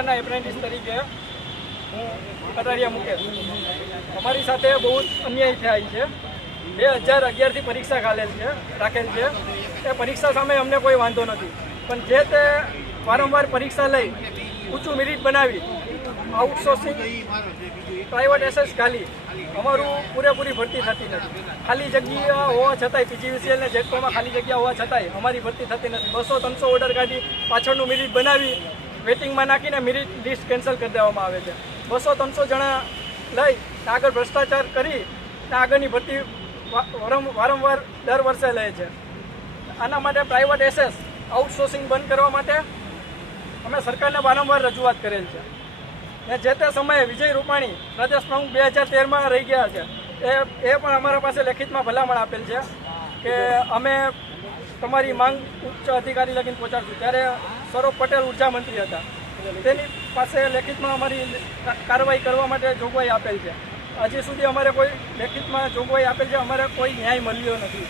સરકારના એપ્રેન્ટિસ તરીકે હું કટારિયા મુકેશ, અમારી સાથે બહુ અન્યાય થાય છે। 2011થી પરીક્ષા રાખેલ છે। એ પરીક્ષા સામે અમને કોઈ વાંધો નથી, પણ જે તે વારંવાર પરીક્ષા લઈ ઊંચું મેરિટ બનાવી આઉટસોર્સિંગ પ્રાઇવેટ એસએસ ખાલી અમારું પૂરેપૂરી ભરતી થતી નથી। ખાલી જગ્યા હોવા છતાંય પીજીવીસીએલ ને જેટકોમાં ખાલી જગ્યા હોવા છતાંય અમારી ભરતી થતી નથી। 200-300 ઓર્ડર કાઢી પાછળનું મેરિટ બનાવી વેટિંગમાં નાખીને મેરિટ લિસ્ટ કેન્સલ કરી દેવામાં આવે છે। 200-300 જણા લઈ આગળ ભ્રષ્ટાચાર કરી આગળની ભરતી વારંવાર દર વર્ષે લે છે। આના માટે પ્રાઇવેટ એસએસ આઉટસોર્સિંગ બંધ કરવા માટે અમે સરકારને વારંવાર રજૂઆત કરેલ છે ને જે તે સમયે વિજય રૂપાણી પ્રદેશ પ્રમુખ 2013માં રહી ગયા છે। એ પણ અમારા પાસે લેખિતમાં ભલામણ આપેલ છે કે અમે તમારી માંગ ઉચ્ચ અધિકારી લગીને પહોંચાડશું। ત્યારે સૌરભ પટેલ ઉર્જા મંત્રી હતા, તેની પાસે લેખિતમાં અમારી કાર્યવાહી કરવા માટે જોગવાઈ આપેલ છે। હજી સુધી અમારે કોઈ લેખિતમાં જોગવાઈ આપેલ છે, અમારે કોઈ ન્યાય મળ્યો નથી।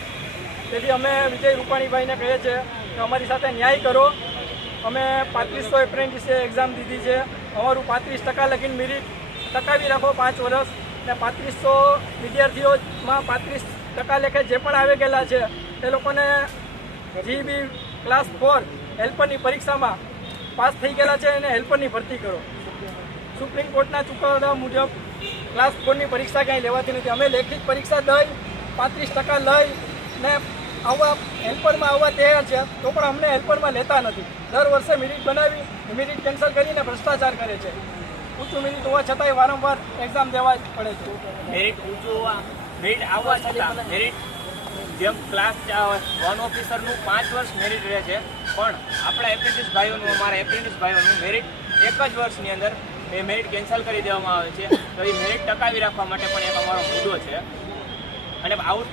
તેથી અમે વિજય રૂપાણીભાઈને કહીએ છીએ કે અમારી સાથે ન્યાય કરો। અમે 3500 એપ્રેન્ટિસે એક્ઝામ દીધી છે, અમારું 35% લગીને મેરિટ ટકાવી રાખો 5 વર્ષ ને 3500 વિદ્યાર્થીઓમાં 35% લેખે જે પણ આવી ગયેલા છે એ લોકોને જીબી ક્લાસ 4 હેલ્પરની પરીક્ષામાં પાસ થઈ ગયેલા છે અને હેલ્પરની ભરતી કરો। સુપ્રીમ કોર્ટના ચુકાદા મુજબ ક્લાસ 4ની પરીક્ષા ક્યાંય લેવાતી નથી। અમે લેખિત પરીક્ષા દઈ 35% લઈ ને આવવા હેલ્પરમાં આવવા તૈયાર છે, તો પણ અમને હેલ્પરમાં લેતા નથી। દર વર્ષે મેરિટ બનાવી મેરિટ કેન્સલ કરીને ભ્રષ્ટાચાર કરે છે। ઊંચું મેરિટ હોવા છતાંય વારંવાર એક્ઝામ દેવા જ પડે છે। મેરિટ આવવા છતાં મેરિટ જેમ ક્લાસ 1 ઓફિસરનું 5 વર્ષ મેરિટ રહે છે, પણ આપણા એપ્રેન્ટિસ ભાઈઓનું અમારા એપ્રેન્ટિસ ભાઈઓનું મેરિટ એક જ વર્ષની અંદર એ મેરિટ કેન્સલ કરી દેવામાં આવે છે। તો એ મેરિટ ટકાવી રાખવા માટે પણ એક અમારો મુદ્દો છે અને આઉટ